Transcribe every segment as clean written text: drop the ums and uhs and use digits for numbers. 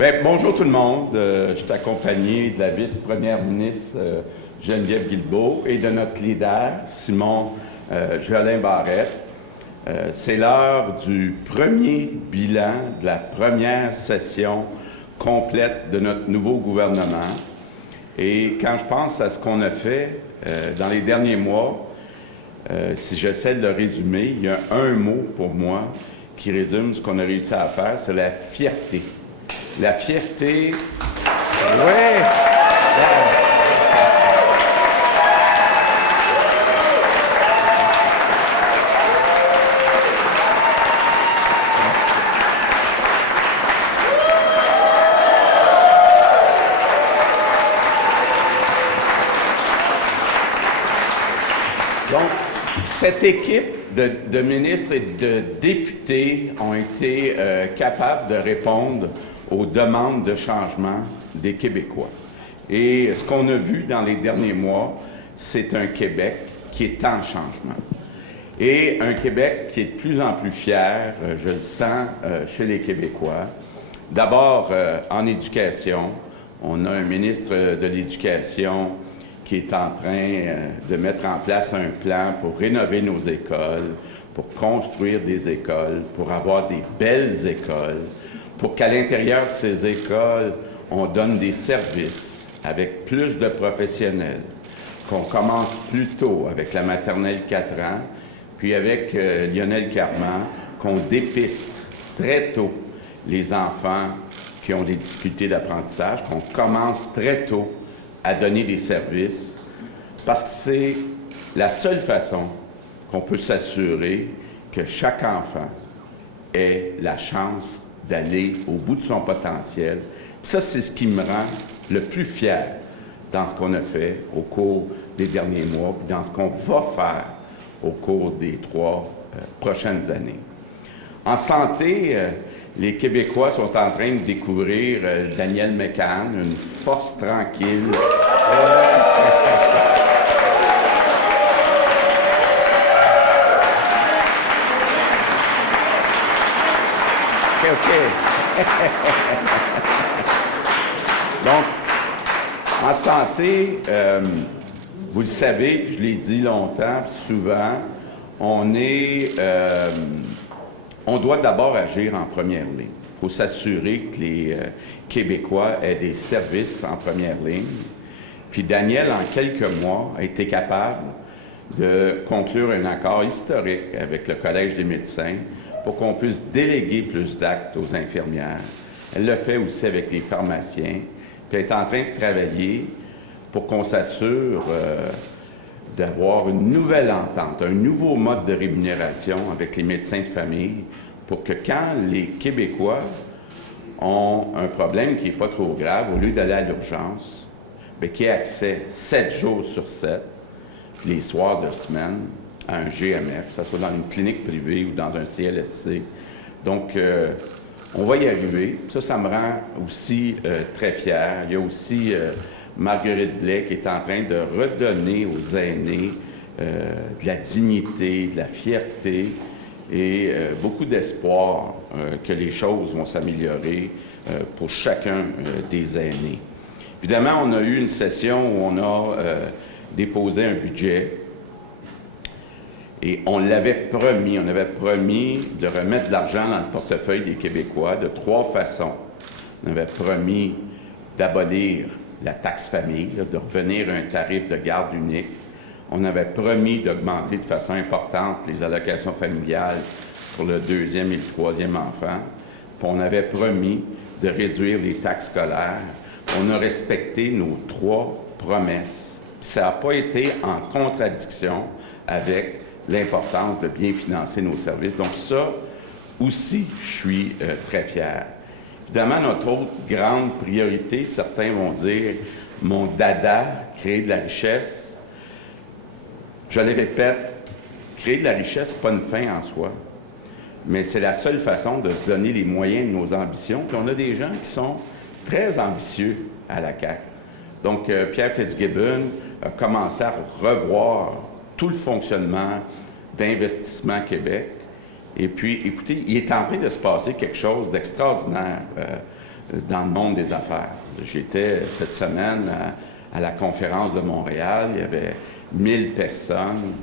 Bien, bonjour tout le monde. Je suis accompagné de la vice-première ministre Geneviève Guilbeault et de notre leader Simon Jolin Barrette. C'est l'heure du premier bilan de la première session complète de notre nouveau gouvernement. Et quand je pense à ce qu'on a fait dans les derniers mois, si j'essaie de le résumer, il y a un mot pour moi qui résume ce qu'on a réussi à faire, c'est la fierté. La fierté, oui. Donc, cette équipe de ministres et de députés ont été capables de répondre aux demandes de changement des Québécois. Et ce qu'on a vu dans les derniers mois, c'est un Québec qui est en changement. Et un Québec qui est de plus en plus fier, je le sens chez les Québécois. D'abord, en éducation, on a un ministre de l'Éducation qui est en train de mettre en place un plan pour rénover nos écoles, pour construire des écoles, pour avoir des belles écoles, pour qu'à l'intérieur de ces écoles, on donne des services avec plus de professionnels, qu'on commence plus tôt avec la maternelle 4 ans, puis avec Lionel Carman, qu'on dépiste très tôt les enfants qui ont des difficultés d'apprentissage, qu'on commence très tôt à donner des services, parce que c'est la seule façon qu'on peut s'assurer que chaque enfant ait la chance d'aller au bout de son potentiel. Puis ça, c'est ce qui me rend le plus fier dans ce qu'on a fait au cours des derniers mois, puis dans ce qu'on va faire au cours des 3 prochaines années. En santé, les Québécois sont en train de découvrir Danielle McCann, une force tranquille. OK. Donc, en santé, vous le savez, je l'ai dit longtemps, souvent, on doit d'abord agir en première ligne. Il faut s'assurer que les Québécois aient des services en première ligne. Puis Daniel, en quelques mois, a été capable de conclure un accord historique avec le Collège des médecins pour qu'on puisse déléguer plus d'actes aux infirmières. Elle le fait aussi avec les pharmaciens. Puis elle est en train de travailler pour qu'on s'assure d'avoir une nouvelle entente, un nouveau mode de rémunération avec les médecins de famille pour que quand les Québécois ont un problème qui n'est pas trop grave, au lieu d'aller à l'urgence, qu'ils aient accès 7 jours sur 7, les soirs de semaine, à un GMF, que ce soit dans une clinique privée ou dans un CLSC. Donc, on va y arriver. Ça me rend aussi très fier. Il y a aussi Marguerite Blais qui est en train de redonner aux aînés de la dignité, de la fierté et beaucoup d'espoir que les choses vont s'améliorer pour chacun des aînés. Évidemment, on a eu une session où on a déposé un budget. Et on avait promis de remettre de l'argent dans le portefeuille des Québécois de 3 façons. On avait promis d'abolir la taxe famille, de revenir à un tarif de garde unique. On avait promis d'augmenter de façon importante les allocations familiales pour le 2e et le 3e enfant. Puis on avait promis de réduire les taxes scolaires. On a respecté nos 3 promesses. Puis ça n'a pas été en contradiction avec l'importance de bien financer nos services. Donc ça aussi, je suis très fier. Évidemment, notre autre grande priorité, certains vont dire, mon dada, créer de la richesse. Je le répète, créer de la richesse, ce n'est pas une fin en soi, mais c'est la seule façon de se donner les moyens de nos ambitions. Puis on a des gens qui sont très ambitieux à la CAQ. Donc, Pierre Fitzgibbon a commencé à revoir tout le fonctionnement d'Investissement Québec. Et puis, écoutez, il est en train de se passer quelque chose d'extraordinaire dans le monde des affaires. J'étais cette semaine à la conférence de Montréal, il y avait 1000 personnes,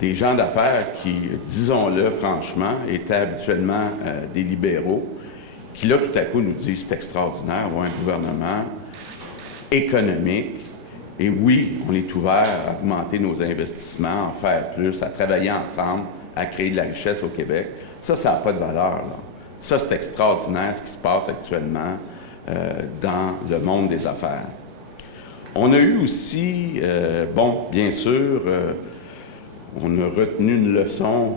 des gens d'affaires qui, disons-le franchement, étaient habituellement des libéraux, qui là, tout à coup, nous disent c'est extraordinaire, on a un gouvernement économique, et oui, on est ouvert à augmenter nos investissements, en faire plus, à travailler ensemble, à créer de la richesse au Québec. Ça n'a pas de valeur, là. Ça, c'est extraordinaire ce qui se passe actuellement dans le monde des affaires. On a eu aussi, bien sûr, on a retenu une leçon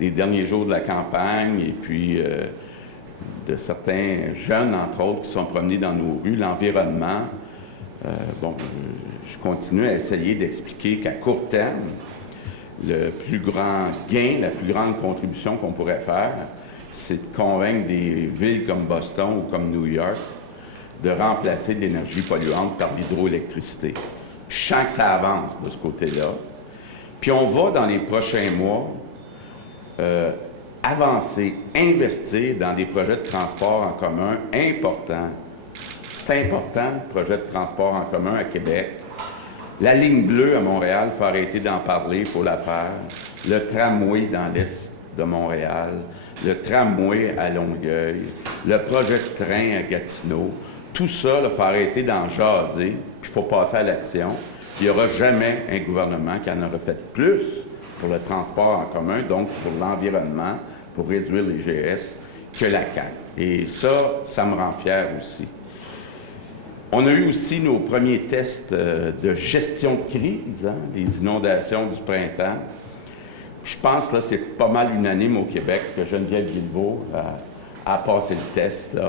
des derniers jours de la campagne et puis de certains jeunes, entre autres, qui sont promenés dans nos rues, l'environnement. Je continue à essayer d'expliquer qu'à court terme, le plus grand gain, la plus grande contribution qu'on pourrait faire, c'est de convaincre des villes comme Boston ou comme New York de remplacer l'énergie polluante par l'hydroélectricité. Je sens que ça avance de ce côté-là. Puis on va, dans les prochains mois, avancer, investir dans des projets de transport en commun importants. C'est important, le projet de transport en commun à Québec. La ligne bleue à Montréal, il faut arrêter d'en parler, il faut la faire. Le tramway dans l'est de Montréal, le tramway à Longueuil, le projet de train à Gatineau. Tout ça, il faut arrêter d'en jaser, puis il faut passer à l'action. Il n'y aura jamais un gouvernement qui en aura fait plus pour le transport en commun, donc pour l'environnement, pour réduire les GS, que la CAQ. Et ça me rend fier aussi. On a eu aussi nos premiers tests de gestion de crise, les inondations du printemps. Je pense là, c'est pas mal unanime au Québec que Geneviève Guilbeault a passé le test là.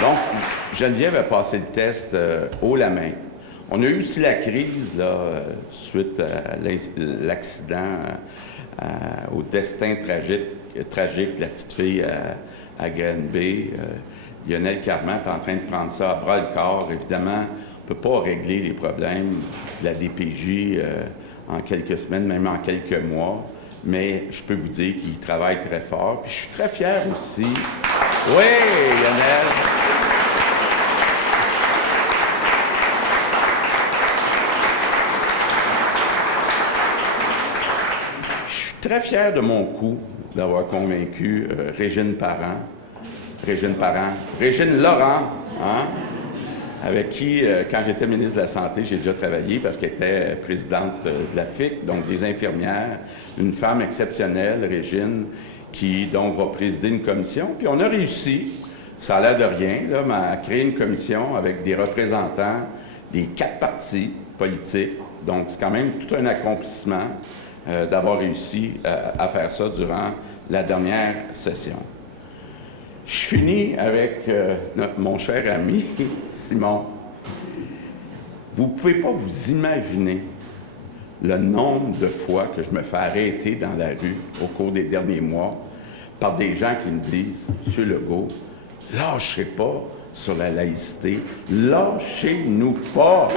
Donc, Geneviève a passé le test haut la main. On a eu aussi la crise, là, suite à l'accident, au destin tragique de la petite fille à Granby. Lionel Carman est en train de prendre ça à bras-le-corps. Évidemment, on ne peut pas régler les problèmes de la DPJ en quelques semaines, même en quelques mois. Mais je peux vous dire qu'il travaille très fort. Puis je suis très fier aussi. Oui, Lionel! Très fier de mon coup d'avoir convaincu Régine Laurent, avec qui, quand j'étais ministre de la Santé, j'ai déjà travaillé parce qu'elle était présidente de la FIC, donc des infirmières, une femme exceptionnelle, Régine, qui donc va présider une commission. Puis on a réussi, ça a l'air de rien, là, mais à créer une commission avec des représentants des 4 partis politiques. Donc c'est quand même tout un accomplissement. D'avoir réussi à faire ça durant la dernière session. Je finis avec mon cher ami Simon. Vous ne pouvez pas vous imaginer le nombre de fois que je me fais arrêter dans la rue au cours des derniers mois par des gens qui me disent « Monsieur Legault, lâchez pas sur la laïcité, lâchez-nous pas! »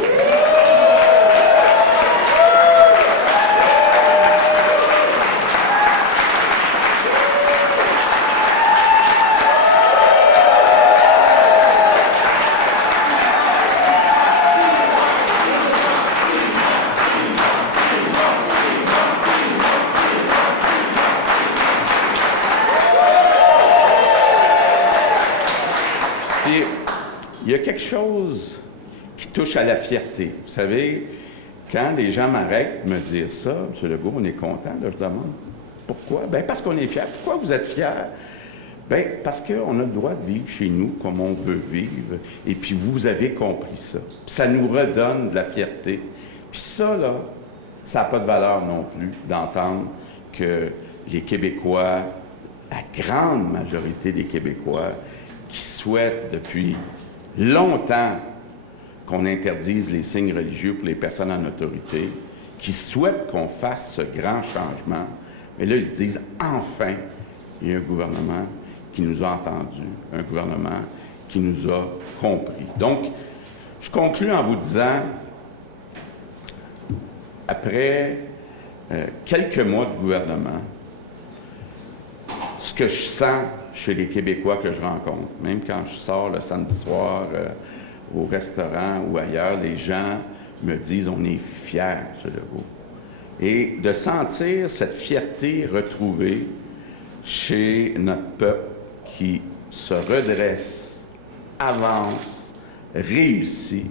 Il y a quelque chose qui touche à la fierté. Vous savez, quand les gens m'arrêtent de me dire ça, M. Legault, on est content, là, je demande pourquoi? Bien, parce qu'on est fiers. Pourquoi vous êtes fiers? Bien, parce qu'on a le droit de vivre chez nous comme on veut vivre, et puis vous avez compris ça. Puis ça nous redonne de la fierté. Puis ça, là, ça n'a pas de valeur non plus d'entendre que les Québécois, la grande majorité des Québécois, qui souhaitent depuis longtemps qu'on interdise les signes religieux pour les personnes en autorité, qui souhaitent qu'on fasse ce grand changement, mais là, ils se disent, enfin, il y a un gouvernement qui nous a entendus, un gouvernement qui nous a compris. Donc, je conclus en vous disant, après quelques mois de gouvernement, ce que je sens chez les Québécois que je rencontre, même quand je sors le samedi soir au restaurant ou ailleurs, les gens me disent « on est fiers, M. Legault ». Et de sentir cette fierté retrouvée chez notre peuple qui se redresse, avance, réussit,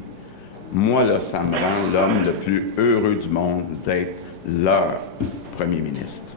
moi, là, ça me rend l'homme le plus heureux du monde d'être leur premier ministre.